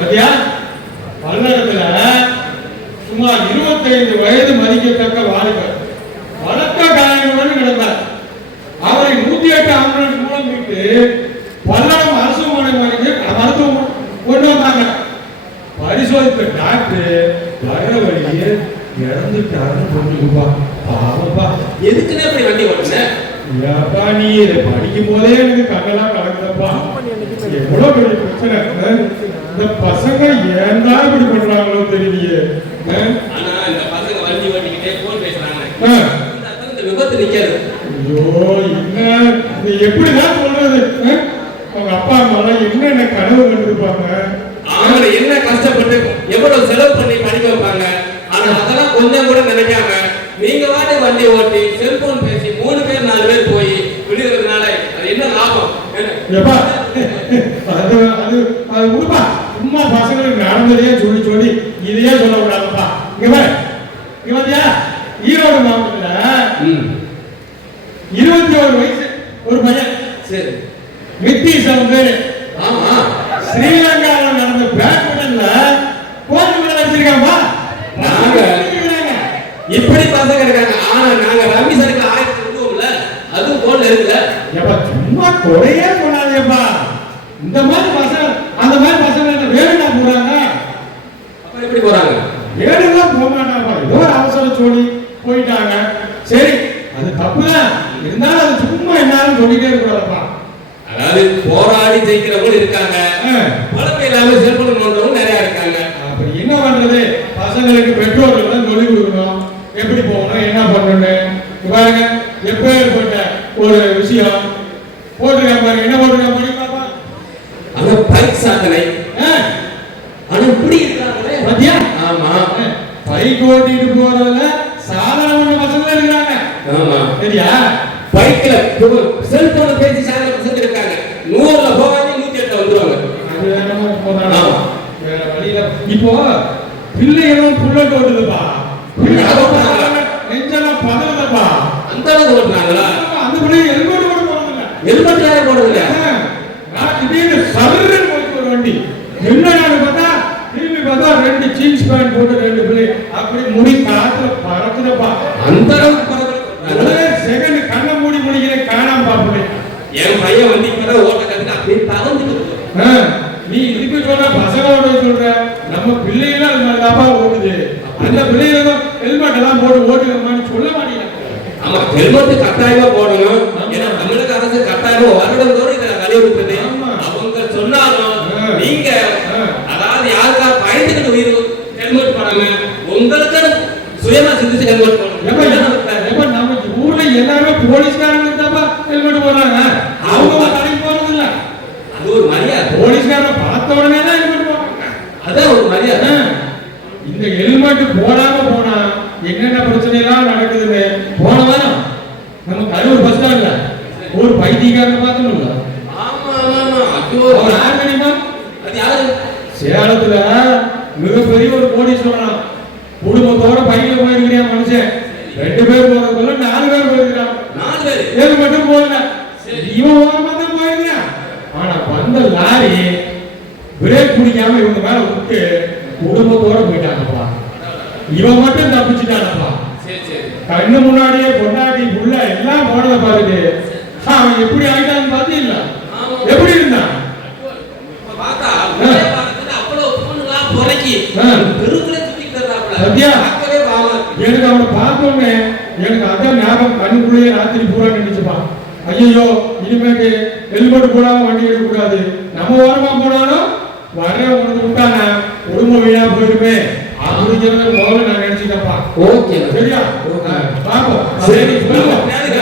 பத்தியா? பல்லடத்துல சுமார் இருபத்தைந்து வயது மதிக்கத்தக்க வாலிபர். வழக்க காயங்களுடன் கிடந்தார். அவரை நூத்தி எட்டு ஆம்புலன்ஸ் மூலம் மீட்டு பல்லடம் மருத்துவமனை வரைக்கும் மருத்துவமனை கொண்டு வந்தாங்க. பரிசோதித்த டாக்டர் வர வழியே இறந்துட்டாருன்னு சொல்லுப்பா பாவப்பா. எதுக்குன்னே இப்படி வண்டி ஓட்டுனேன் ஏப்பா நீ இதை படிக்கும் போதே எனக்கு கண்ணெல்லாம் கலக்குதப்பா எவ்வளவு பெரிய பிரச்சனை? இந்த பசங்க ஏன்டா இப்படி பண்றாங்களோ தெரியலையே? ஆனா இந்த பசங்க வண்டி ஓட்டிக்கிட்டே போன் பேசுறாங்க. இந்த விபத்து நிக்காது ஐயோ என்ன நீ எப்படிதான் சொல்றது? அவங்க அப்பா அம்மா என்னென்ன கனவு கண்டிருப்பாங்க அவங்க என்ன கஷ்டப்பட்டு எவ்வளவு செலவு பண்ணி படிக்க வைப்பாங்க ஆனா அதெல்லாம் கொஞ்சம் கூட நினைக்காம நீங்க வாட்டி வண்டி ஓட்டி செல்போன் பேசி மூணு பேர் நாலு பேர் போய் விடுறதுனால அது என்ன லாபம் என்ன? எப்பா அது அது அது விடுப்பா சும்மா பசங்களுக்கு நடந்ததையே சொல்லி சொல்லி இதையே சொல்லக்கூடாதுப்பா. இங்க பாரு. இங்க பாத்தியா? ஈரோடு மாவட்டத்துல இருபத்தி ஒரு வயசு ஒரு பையன். சரி. அவன் பேரு. ஆமா. ஸ்ரீலங்காவில் நடந்த கோல்டு மெடல் அடிச்சிருக்காப்பா நாங்க- இப்படி பசங்க இருக்காங்க ஆனா நாங்க ரவி சருக்கு ஆயிரத்தி விடுவோம்ல அதுவும் போன்ல இருக்குல்ல ஏப்பா சும்மா குறையே சொல்லாதேப்பா இந்த மாதிரி பசங்க அந்த மாதிரி பசங்க என்ன வேணும்னா போறாங்க? அப்புறம் எப்படி போறாங்க? வேணும்லாம் போக மாட்டாங்கப்பா. ஏதோ ஒரு அவசர சொல்லி போயிட்டாங்க. சரி அது தப்புதான் இருந்தாலும் அது சும்மா என்னாலும் சொல்லிட்டே இருக்கக்கூடாதுப்பா. அதாவது போராடி ஜெயிக்கிறவங்க இருக்காங்க. ஆ. பழக்கம் இல்லாம செல்போன் நோண்டவங்க நிறைய இருக்காங்க. அப்படி என்ன பண்றது? பசங்களுக்கு பெற்றோர்கள் தான் சொல்லி கொடுக்கணும் எப்படி போகணும் என்ன பண்ணணும் இங்க பாருங்க எப்பேற்பட்ட ஒரு விஷயம் போட்டிருக்காங்க பாருங்க என்ன போட்டிருக்காங்க படி பாப்பா ஆனா பைக் சாதனை ஆனா இப்படி இருக்காங்களே பாத்தியா? ஆமா. பைக் ஓட்டிட்டு போறதுல சாதாரண பசங்க இருக்கிறாங்க. ஆமா. சரியா? பைக்ல செல்போன் பேசி சாதனை பசங்க இருக்காங்க. நூறுல போவாங்க நூத்தி எட்டு வந்துருவாங்க. அது வேணாமா? ஆமா. வேற வழியில இப்போ பிள்ளைகளும் புல்லட் ஓட்டுறாங்க, நெஞ்செல்லாம் பதறதுப்பா அந்த அளவுக்கு ஓட்டுனாங்களா அந்த பிள்ளை ஹெல்மெட் கூட போறதில்ல ஹெல்மெட் யாரும் போடுறது இல்ல நான் திடீர்னு சதுரன் போயிட்டு ஒரு வண்டி என்னடான்னு பார்த்தா? திரும்பி பார்த்தா ரெண்டு ஜீன்ஸ் பேண்ட் போட்டு ரெண்டு பிள்ளை. அப்படி முடி காத்துல பறக்குதப்பா. அந்த அளவுக்கு. ஒரே செகண்ட் கண்ணை மூடி முடிக்கிறேன் காணாம பாப்பேன் என் பையன் வண்டி கூட ஓட்ட கத்துட்டு அப்படியே தவந்துட்டு போகுது. நீ இதுக்கு சொல்ற பசங்களோட சொல்ற நம்ம பிள்ளைகளும் அது மாதிரி தாப்பா ஓடுது. அந்த பிள்ளைகளும் ஹெல்மெட் எல்லாம் போட்டு ஓட்டுக்கமான்னு சொல்ல மாட்டேங்கிறாங்க. ஆமா ஹெல்மெட் கட்டாயமா போடணும். ஏன்னா தமிழக அரசு கட்டாயமா வருடம் தோறும் இதை வலியுறுத்துது ஆமா. அவங்க சொன்னாலும் ஆ. நீங்க ஆ. அதாவது யாருக்கா பயந்துக்கிட்டு உயிர் போடாம உங்களுக்கு சுயமா சிந்திச்சு ஹெல்மெட் எப்ப போடணும் எப்ப நம்ம ஊர்ல எல்லாருமே போலீஸ்காரங்க தாப்பா ஹெல்மெட் போடுறாங்க. அவங்க ஒரு கடைக்கு போறது இல்ல அது ஒரு மரியாதை. போலீஸ்காரங்க பார்த்த உடனே தான் ஹெல்மெட் போடுறாங்க. அதான் ஒரு மரியாதை. இந்த ஹெல்மெட் போடாம போனா என்னென்ன பிரச்சனை எல்லாம் நடக்குதுன்னு போன வாரம் நம்ம கரூர் பஸ் ஸ்டாண்ட்ல ஒரு பைத்தியக்காரன் பார்த்தோம்ல ஆமா ஆமா யார் தெரியுமா? அது யாரு? சேலத்துல மிகப்பெரிய ஒரு கோடீஸ்வரன் குடும்பத்தோட பைக்ல போயிருக்கிறான் மனுஷன்? ரெண்டு பேர் போறதுக்குள்ள நாலு பேர் போயிருக்கிறான். நாலு பேரு. ஏழு மட்டும் போகல? இவன் ஓரமா தான் போயிருக்கிறான். ஆனா வந்த லாரி பிரேக் பிடிக்காம இவங்க மேல விட்டு குடும்பத்தோட போயிட்டாங்கப்பா. இவன் மட்டும் தப்பிச்சுட்டானப்பா. கண்ணு முன்னாடியே பொண்டாட்டி புள்ள எல்லாம் போனத பாருங்க அவன் எப்படி ஆயிட்டான்னு பாத்தீங்களா ஆமா. எப்படி இருந்தான் இப்ப பார்த்தா ஒரே வாரத்துல அவ்வளவு சுத்திட்டு பாவமா இருக்கு. எனக்கு அவனை பார்த்தோன்னே எனக்கு அதான் ஞாபகம். கண்ணுக்குள்ளேயே ராத்திரி பூரா நினைச்சுப்பான் ஐயோ இனிமேட்டு ஹெல்மெட் போடாம வண்டி எடுக்க கூடாது நம்ம ஓரமா போனாலும் வர உனக்கு விட்டானா குடும்பம் வீணா போயிருமே. அப்படிங்கிறத முதல்ல நான் நினைச்சுக்கப்பா ஓகே. சரியா? ஓகே. பாப்போம் சரி. சரி சொல்லுவோம் சரி.